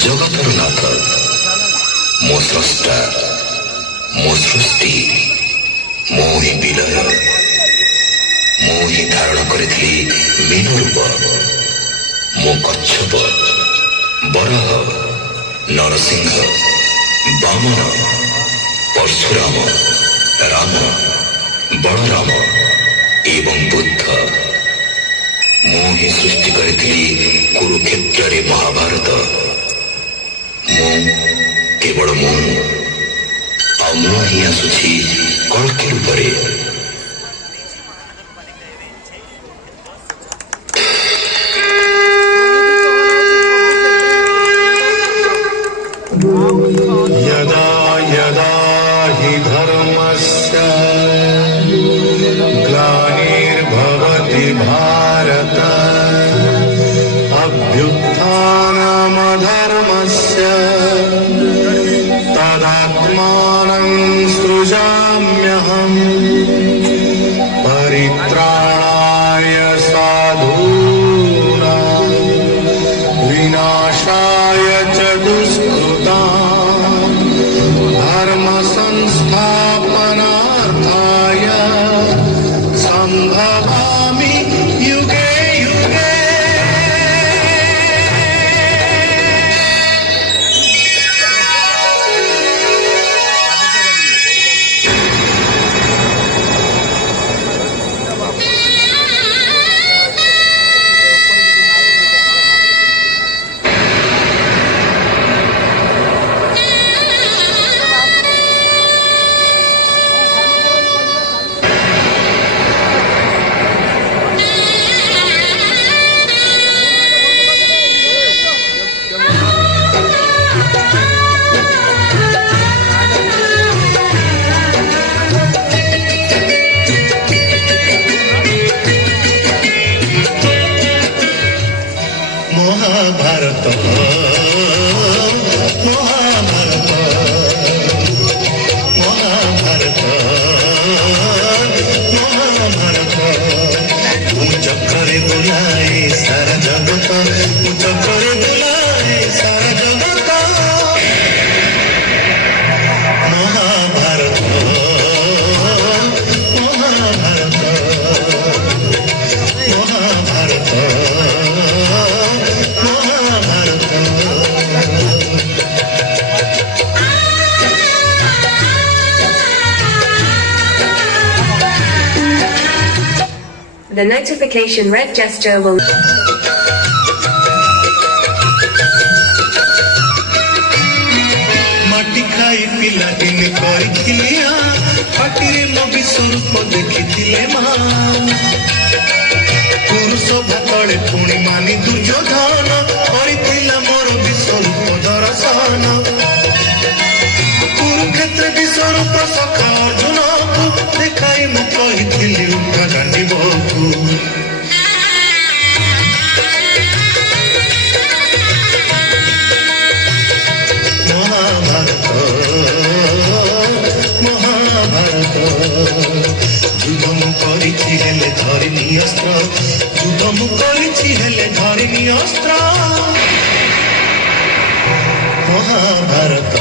ଜଗତର ନାଥ ମୋ ସ୍ରଷ୍ଟା ମୋ ସୃଷ୍ଟି ମୁଁ ହିଁ ବିଲୟ ମୁଁ ହିଁ ଧାରଣ କରିଥିଲି ମୀନ ରୂପ ମୁଁ କଚ୍ଛପ ବରାହ ନରସିଂହ ବାମନ ପରଶୁରାମ ରାମ ବଳରାମ ଏବଂ ବୁଦ୍ଧ ମୁଁ ହିଁ ସୃଷ୍ଟି କରିଥିଲି କୁରୁକ୍ଷେତ୍ରରେ ମହାଭାରତ ମୁଁ କେବଳ ମୁଁ ଆଉ ମୁଁ ହିଁ ଆସୁଛି କଳ୍କି ରୂପରେ यदा यदा हि धर्मस्य ग्लानिर्भवति भारत अभ्युत्थानमधर्मस्य तदात्मानं सृजाम्यहम् परित्राणाय साधूनां विनाशाय च दुष्कृताम् धर्म संस्थापनार्थाय संभवामि युगे युगे। महाभारत महाभारत महाभारत महाभारत चक्रे बुलाए सारा जगत चक्रे बुलाए सारा जगत Mahabharat Mahabharat Mahabharat The notification red gesture will माटी खाई पिला दिन करिथिलिया पाटिरे मो विश्वरूप देखिथिले मां पुरुष भातले पुणी मानी दुर्योधन करिथिला मोर विश्वरूप दर्शन कुरुक्षेत्र विश्वरूप सखा अर्जुन को देखाई मु कहिथिली उठा जानिबकु महाभारत महाभारत युद्ध मु करिछि हेले धरिनी अस्त्र युद्ध मु करिछि हेले धरिनी अस्त्र महाभारत